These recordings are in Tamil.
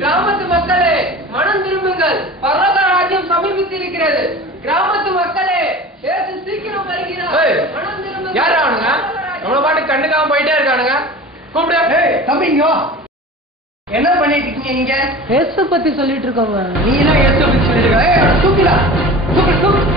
கிராமத்து மக்களே மனம் திரும்புங்கள், பரலோக ராஜ்யம் சமீபித்திருக்கிறது. கிராமத்து மக்களே இயேசு சீக்கிரம் வருகிறார். மனம் திரும்புங்கள். யார் ஆனுங்க? நம்மள பாட்டு கண்டுக்காம போயிட்டே இருக்கானுங்க. கூப்பிடு. தம்பிங்க என்ன பண்ணிட்டு இருக்கீங்க நீங்க? இயேசு பத்தி சொல்லிட்டு இருக்கோங்க. நீ என்ன இயேசு பத்தி சொல்லிட்டு இருக்க? தூக்குடா தூக்கு.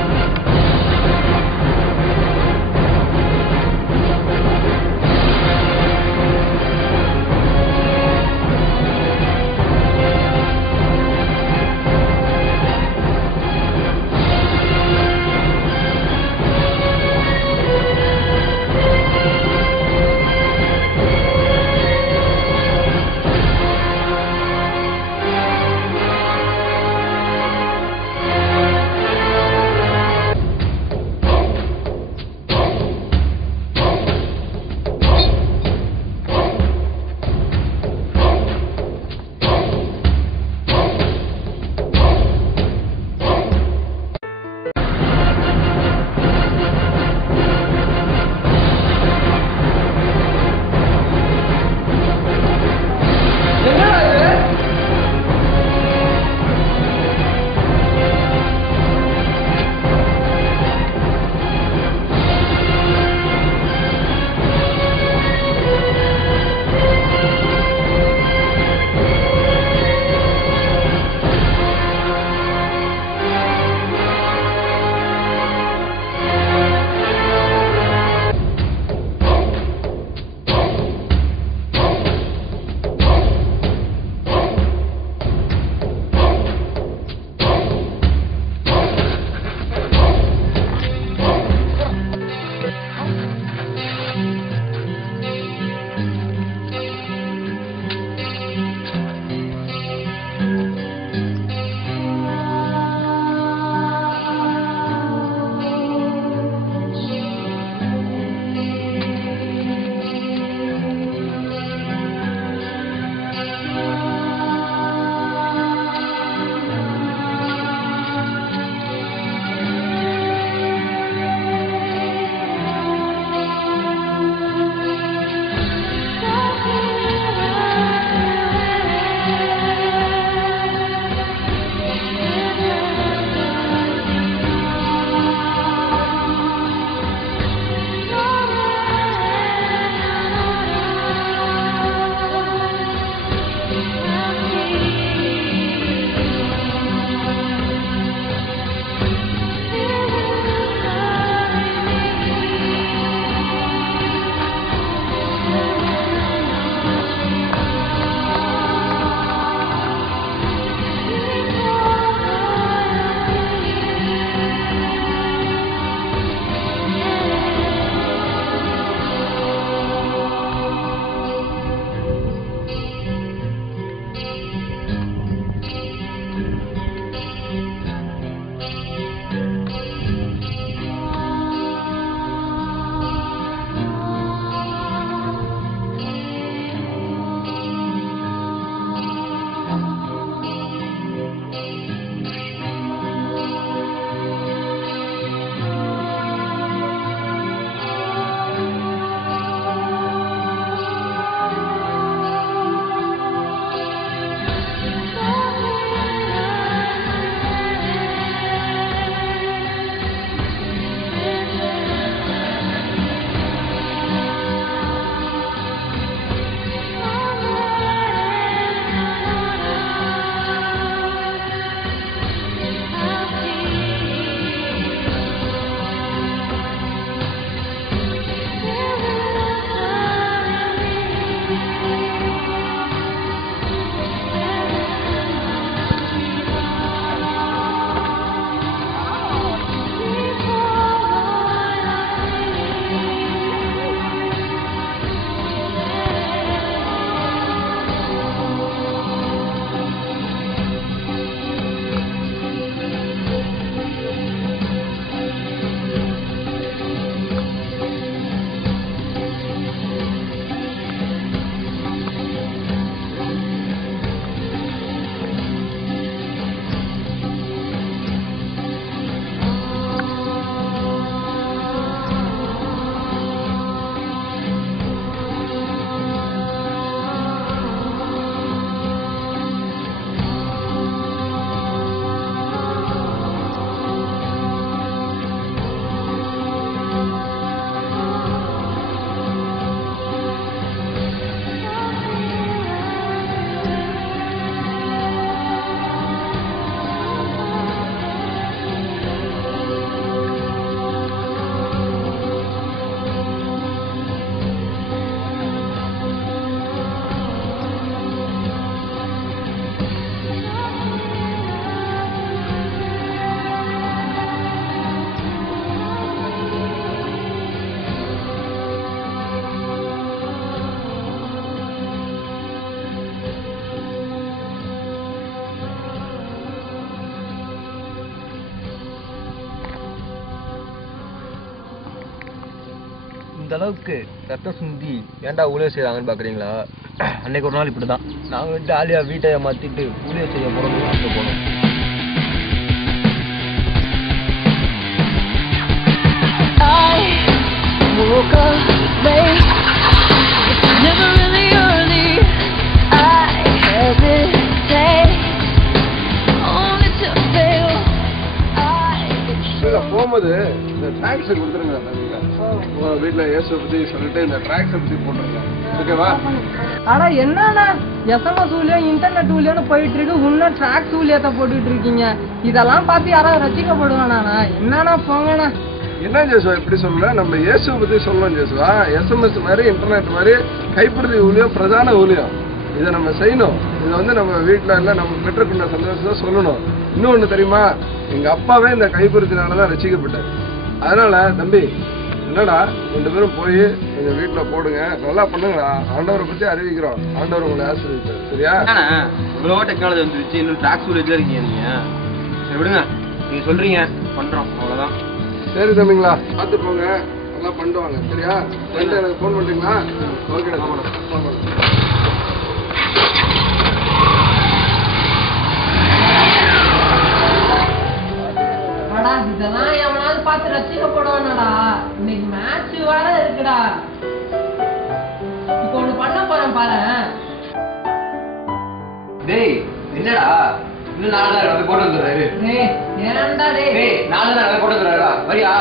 இந்த அளவுக்கு ரத்தம் சிந்தி ஏன்டா ஊழியம் செய்யறாங்கன்னு பாக்குறீங்களா? அன்னைக்கு ஒரு நாள் இப்படிதான் நாங்க ஜாலியா வீட்டை மாத்திட்டு ஊழியம் செய்ய போறோம். அங்க போனோம். Woke up late, never really early. I hesitate, only to fail. போகும்போது இந்த ட்ராக்ஸ் கொடுத்துருங்க உங்க வீட்டுல இயேசுவை பத்தி சொல்லிட்டு இந்த ட்ராக்ஸை பத்தி போட்டுருங்க. ஓகேவா? அடா என்னண்ணா எஸ்எம்எஸ் ஊழியம் இன்டர்நெட் ஊழியம்னு போயிட்டு இருக்கு, இன்னும் ட்ராக்ஸ் ஊழியத்தை போட்டுட்டு இருக்கீங்க. இதெல்லாம் பார்த்து யாராவது ரசிக்கப்படுவானா? என்னன்னா போங்கண்ணா. என்ன ஜேசுவா இப்படி சொல்லல, நம்ம இயேசுவை பத்தி சொல்லணும் ஜேசுவா. எஸ்எம்எஸ் மாதிரி இன்டர்நெட் மாதிரி கைப்பிரதி ஊழியம் பிரதான ஊழியம். இதை நம்ம செய்யணும். இதை நம்ம வீட்டுல எல்லாம் நம்ம பெற்றுக்கொண்ட சந்தோஷத்தை சொல்லணும். இன்னொன்னு தெரியுமா, எங்க அப்பாவே இந்த கைப்பிரத்தினாலதான் ரசிக்கப்பட்டார். அதனால தம்பி என்னடா 2 பேரும் போய் எங்க வீட்டுல போடுங்க, நல்லா பண்ணுங்கடா. ஆண்டவரை பத்தி அறிவிக்கிறோம். ஆண்டவர் உங்களை ஆசீர்வதிப்பார். சரியா? இவ்வளோ டெக்னாலஜி வந்துருச்சு, இன்னும் ட்ராக்ஸ் ஊழியத்துல இருக்கீங்க நீங்க. சரி விடுங்க, நீங்க சொல்றீங்க பண்றோம், அவ்வளவுதான். சரி தம்பிங்களா, பார்த்து போங்க, நல்லா பண்ணுவாங்க. சரியா? ஃப்ரெண்டு எனக்கு ஃபோன் பண்ணுறீங்களா? ஓகேடா, ஃபோன் பண்ணுங்க. இதெல்லாம் எவனாவது பார்த்து ரசிக்கப்படுவானடா. இன்னைக்கு மேட்ச் வேற இருக்குடா. இப்போ ஒண்ணு பண்ண போறேன் பாரு. டேய் என்னடா இன்னும் 4 நாள் அதை போட்டு வந்துடுறாரு. டேய் ஏன்டா டேய்? டேய் 4 நாள் அதை போட்டு வந்துடுறாரா? வரியா?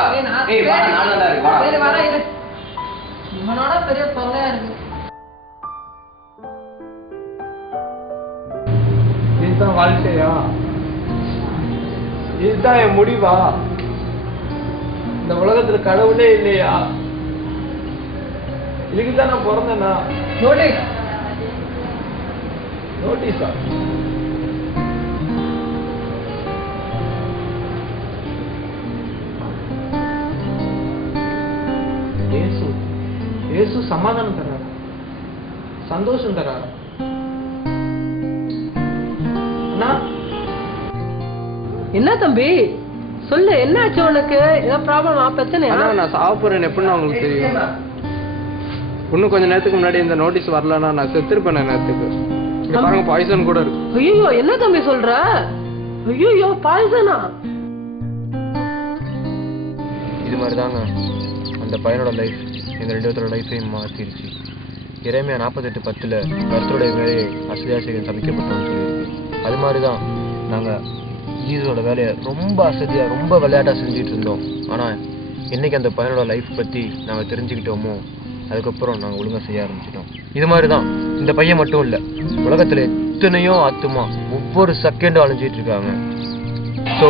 டேய் வா, 4 நாள் இருக்கு. சரி வர இரு. இவனோட பெரிய தொல்லையா இருக்கு. இதுதான் வாழ்க்கையா? இதுதான் என் முடிவா? இந்த உலகத்துல கடவுளே இல்லையா? இதுக்குதான் நான் பிறந்தேனா? நோட்டீஸா? ஏசு சமாதானம் தர்றாரு, சந்தோஷம் தர்றாரு. என்ன தம்பி சொல்லு, என்ன ஆச்சு உனக்கு? ஏதோ ப்ராப்ளமா, பிரச்சனையா? நான் சாப்பிட்றேன் எப்படின்னு உங்களுக்கு தெரியும்? இன்னும் கொஞ்ச நேரத்துக்கு முன்னாடி இந்த நோட்டீஸ் வரலன்னா நான் செத்துருப்பேன். நேரத்துக்கு இங்க பாருங்க, பாய்சன் கூட இருக்கு. ஐயோ என்ன தம்பி சொல்ற? ஐயோ பாய்சனா? இது மாதிரிதாங்க அந்த பையனோட லைஃப் எங்க 2 பேரோட லைஃபையும் மாத்திருச்சு. எரேமியா 48:10 கர்த்தருடைய வேலையை அசதியாசைகள் சமைக்கப்பட்டோம்னு சொல்லியிருக்கு. அது மாதிரிதான் நாங்க ஜீசஸோட வேலையை ரொம்ப அசதியா ரொம்ப விளையாட்டா செஞ்சுட்டு இருந்தோம். ஆனா என்னைக்கு அந்த பையனோட லைஃப் பத்தி நாங்க தெரிஞ்சுக்கிட்டோமோ அதுக்கப்புறம் நாங்க ஒழுங்கா செய்ய ஆரம்பிச்சிட்டோம். இது மாதிரிதான் இந்த பையன் மட்டும் இல்ல, உலகத்துல எத்தனையோ ஆத்துமா ஒவ்வொரு செகண்டும் அழிஞ்சிட்டு இருக்காங்க. ஸோ